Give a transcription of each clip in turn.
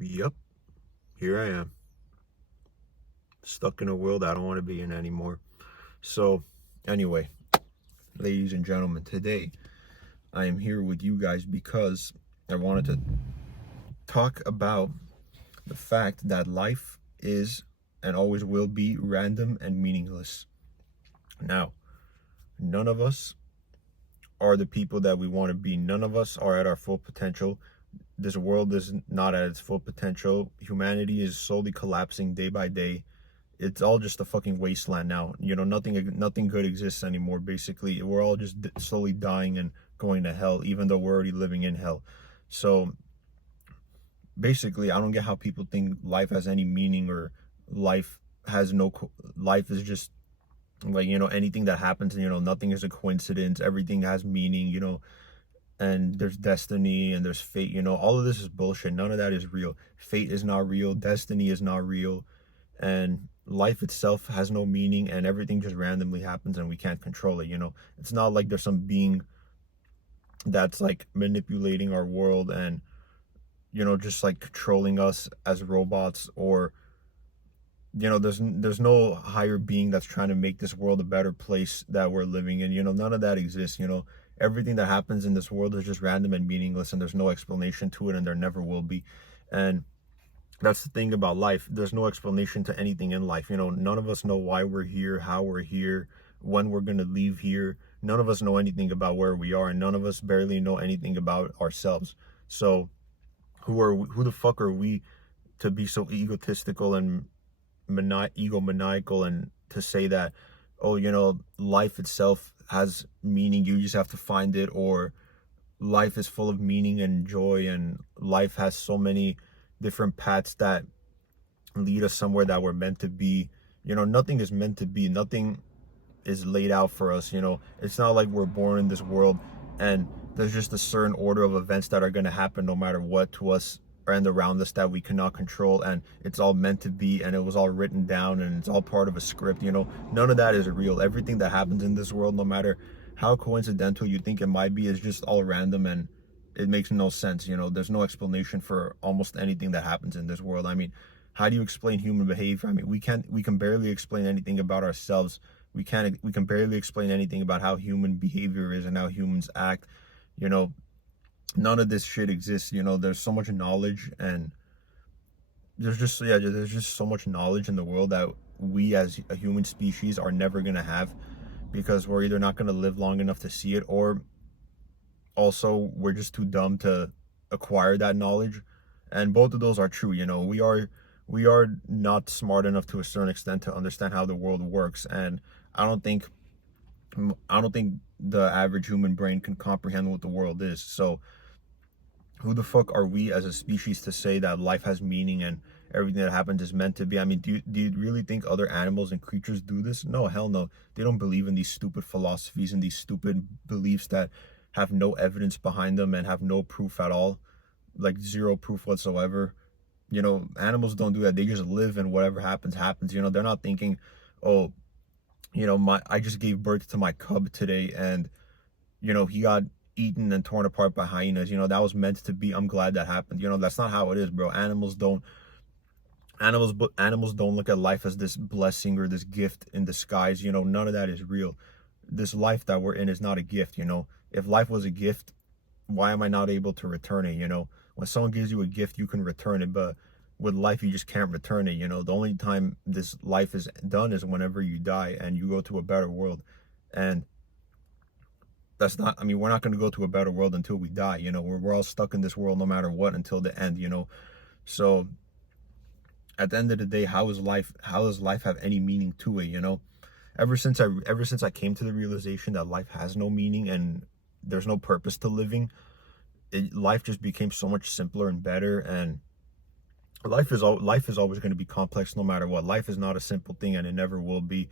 Yep, here I am, stuck in a world I don't want to be in anymore. So, anyway, ladies and gentlemen, today I am here with you guys because I wanted to talk about the fact that life is and always will be random and meaningless. Now, none of us are the people that we want to be, none of us are at our full potential. This world is not at its full potential. Humanity is slowly collapsing day by day. It's all just a fucking wasteland now. Nothing good exists anymore. Basically, we're all just slowly dying and going to hell, even though we're already living in hell. So basically, I don't get how people think life has any meaning, or life has no. Life is just like, anything that happens. Nothing is a coincidence. Everything has meaning. And there's destiny and there's fate. All of this is bullshit. None of that is real. Fate is not real. Destiny is not real. And life itself has no meaning, and everything just randomly happens and we can't control it. It's not like there's some being that's like manipulating our world and just like controlling us as robots, or there's no higher being that's trying to make this world a better place that we're living in. None of that exists. Everything that happens in this world is just random and meaningless, and there's no explanation to it, and there never will be. And that's the thing about life. There's no explanation to anything in life. None of us know why we're here, how we're here, when we're going to leave here. None of us know anything about where we are, and none of us barely know anything about ourselves. So who the fuck are we to be so egotistical and egomaniacal, and to say that, oh, life itself has meaning, you just have to find it, or life is full of meaning and joy, and life has so many different paths that lead us somewhere that we're meant to be. Nothing is meant to be. Nothing is laid out for us. It's not like we're born in this world and there's just a certain order of events that are going to happen no matter what to us and around us that we cannot control, and it's all meant to be, and it was all written down, and it's all part of a script. None of that is real. Everything that happens in this world, no matter how coincidental you think it might be, is just all random, and it makes no sense. There's no explanation for almost anything that happens in this world. I mean, how do you explain human behavior? I mean, we can barely explain anything about ourselves. We can barely explain anything about how human behavior is and how humans act. you know None of this shit exists. There's so much knowledge, and there's just so much knowledge in the world that we as a human species are never going to have, because we're either not going to live long enough to see it, or also we're just too dumb to acquire that knowledge. And both of those are true. We are not smart enough to a certain extent to understand how the world works, and i don't think I don't think the average human brain can comprehend what the world is. So who the fuck are we as a species to say that life has meaning and everything that happens is meant to be? I mean, do you really think other animals and creatures do this? No, hell no. They don't believe in these stupid philosophies and these stupid beliefs that have no evidence behind them and have no proof at all, like zero proof whatsoever. Animals don't do that. They just live, and whatever happens happens. They're not thinking, oh, my I just gave birth to my cub today, and he got eaten and torn apart by hyenas. That was meant to be. I'm glad that happened. That's not how it is, bro. Animals don't look at life as this blessing or this gift in disguise. None of that is real. This life that we're in is not a gift. If life was a gift, why am I not able to return it? When someone gives you a gift, you can return it, but with life, you just can't return it. The only time this life is done is whenever you die and you go to a better world. And that's not, I mean, we're not going to go to a better world until we die. We're all stuck in this world no matter what until the end. So at the end of the day, how does life have any meaning to it? Ever since I came to the realization that life has no meaning and there's no purpose to living, life just became so much simpler and better. And life is always going to be complex no matter what. Life is not a simple thing, and it never will be.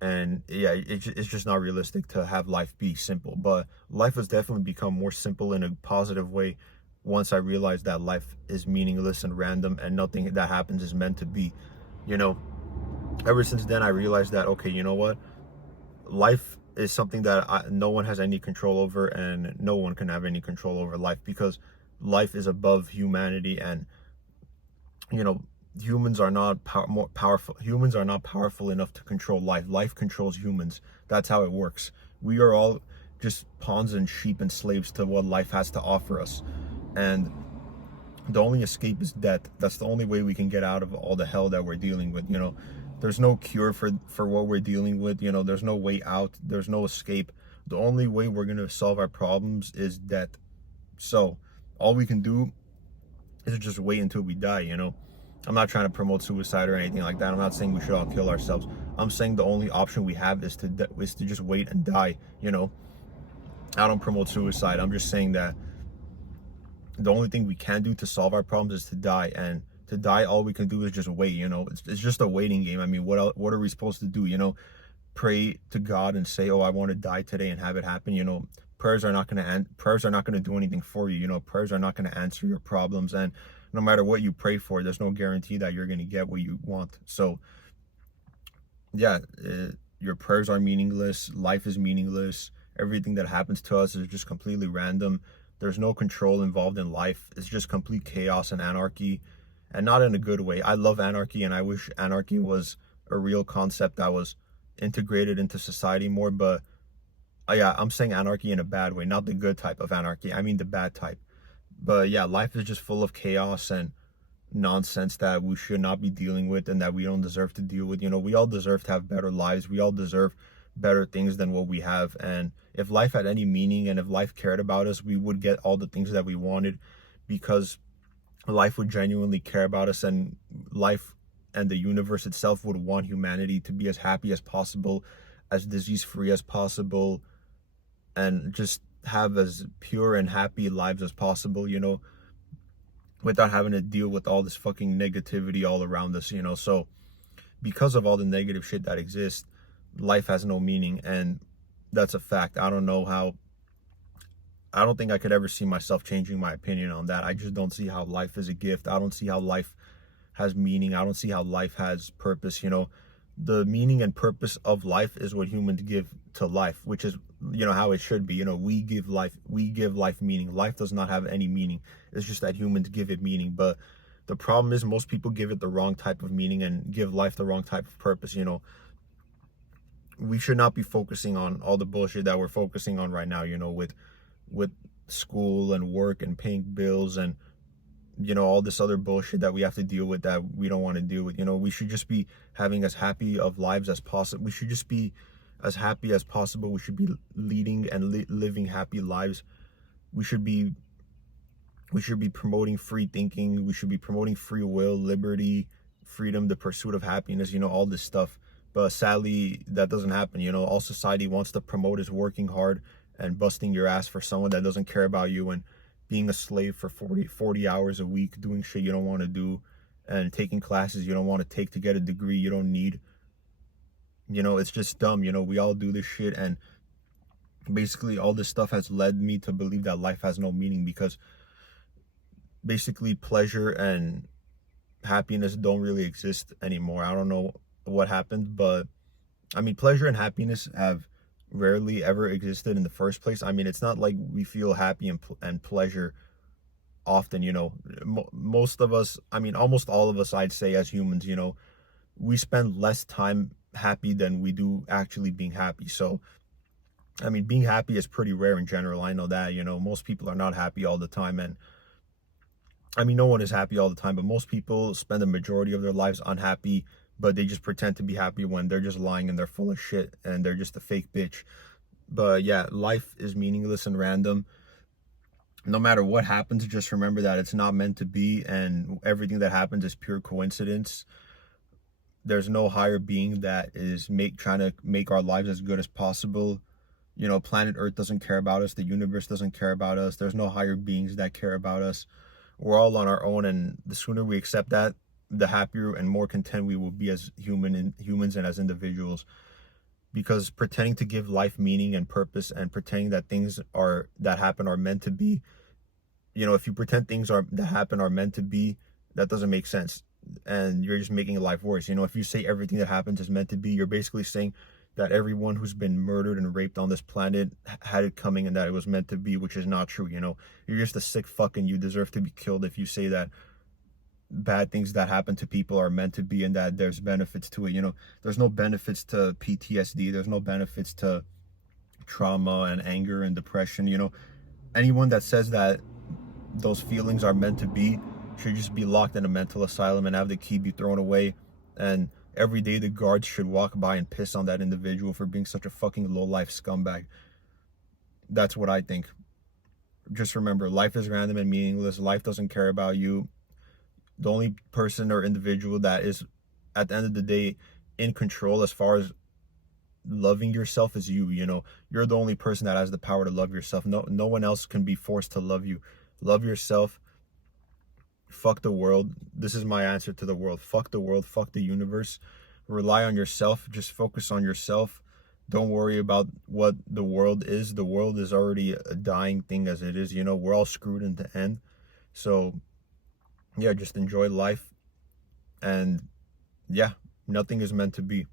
And yeah, it's just not realistic to have life be simple. But life has definitely become more simple in a positive way once I realized that life is meaningless and random, and nothing that happens is meant to be. you know Ever since then, I realized that, okay, you know what, life is something that no one has any control over, and no one can have any control over life, because life is above humanity. And you know, humans are not more powerful. Humans are not powerful enough to control life. Life controls humans. That's how it works. We are all just pawns and sheep and slaves to what life has to offer us. And the only escape is death. That's the only way we can get out of all the hell that we're dealing with. There's no cure for what we're dealing with. There's no way out. There's no escape. The only way we're going to solve our problems is death. So all we can do is just wait until we die. I'm not trying to promote suicide or anything like that. I'm not saying we should all kill ourselves. I'm saying the only option we have is to just wait and die. I don't promote suicide. I'm just saying that the only thing we can do to solve our problems is to die, and to die all we can do is just wait. It's just a waiting game. I mean, what are we supposed to do? Pray to God and say, oh, I want to die today, and have it happen. Prayers are not going to do anything for you. Prayers are not going to answer your problems, and no matter what you pray for, there's no guarantee that you're going to get what you want. So yeah, your prayers are meaningless. Life is meaningless. Everything that happens to us is just completely random. There's no control involved in life. It's just complete chaos and anarchy, and not in a good way. I love anarchy, and I wish anarchy was a real concept that was integrated into society more. But yeah, I'm saying anarchy in a bad way, not the good type of anarchy. I mean the bad type. But yeah, life is just full of chaos and nonsense that we should not be dealing with and that we don't deserve to deal with. We all deserve to have better lives. We all deserve better things than what we have. And if life had any meaning and if life cared about us, we would get all the things that we wanted, because life would genuinely care about us, and life and the universe itself would want humanity to be as happy as possible, as disease free as possible, and just have as pure and happy lives as possible, without having to deal with all this fucking negativity all around us. So because of all the negative shit that exists, life has no meaning, and that's a fact. I don't think I could ever see myself changing my opinion on that. I just don't see how life is a gift. I don't see how life has meaning. I don't see how life has purpose. The meaning and purpose of life is what humans give to life, which is how it should be. We give life meaning. Life does not have any meaning. It's just that humans give it meaning. But the problem is most people give it the wrong type of meaning and give life the wrong type of purpose. We should not be focusing on all the bullshit that we're focusing on right now, with school and work and paying bills and all this other bullshit that we have to deal with that we don't want to deal with. We should just be having as happy of lives as possible. We should just be as happy as possible. We should be leading and living happy lives. We should be promoting free thinking. We should be promoting free will, liberty, freedom, the pursuit of happiness, all this stuff. But sadly, that doesn't happen. All society wants to promote is working hard and busting your ass for someone that doesn't care about you, and being a slave for 40 hours a week, doing shit you don't want to do, and taking classes you don't want to take to get a degree you don't need. It's just dumb. We all do this shit, and basically all this stuff has led me to believe that life has no meaning, because basically pleasure and happiness don't really exist anymore. I don't know what happened, but I mean, pleasure and happiness have rarely ever existed in the first place. I mean, it's not like we feel happy and pleasure often. Most of us, I mean, almost all of us, I'd say, as humans, we spend less time happy than we do actually being happy. So I mean, being happy is pretty rare in general. I know that. Most people are not happy all the time, and I mean, no one is happy all the time, but most people spend the majority of their lives unhappy, but they just pretend to be happy when they're just lying and they're full of shit and they're just a fake bitch. But yeah, life is meaningless and random. No matter what happens, just remember that it's not meant to be, and everything that happens is pure coincidence. There's no higher being that is trying to make our lives as good as possible. Planet Earth doesn't care about us. The universe doesn't care about us. There's no higher beings that care about us. We're all on our own, and the sooner we accept that, the happier and more content we will be as humans and as individuals. Because pretending to give life meaning and purpose, and pretending that things that happen are meant to be, if you pretend that happen are meant to be, that doesn't make sense, and you're just making life worse. If you say everything that happens is meant to be, you're basically saying that everyone who's been murdered and raped on this planet had it coming and that it was meant to be, which is not true. You're just a sick fuck, and you deserve to be killed if you say that bad things that happen to people are meant to be, and that there's benefits to it. There's no benefits to PTSD. There's no benefits to trauma and anger and depression. Anyone that says that those feelings are meant to be should just be locked in a mental asylum and have the key be thrown away. And every day the guards should walk by and piss on that individual for being such a fucking low-life scumbag. That's what I think. Just remember, life is random and meaningless. Life doesn't care about you. The only person or individual that is, at the end of the day, in control as far as loving yourself is you. You're the only person that has the power to love yourself. No one else can be forced to love you. Love yourself. Fuck the world. This is my answer to the world. Fuck the world. Fuck the universe. Rely on yourself. Just focus on yourself. Don't worry about what the world is. The world is already a dying thing as it is. We're all screwed in the end. So yeah, just enjoy life. And yeah, nothing is meant to be.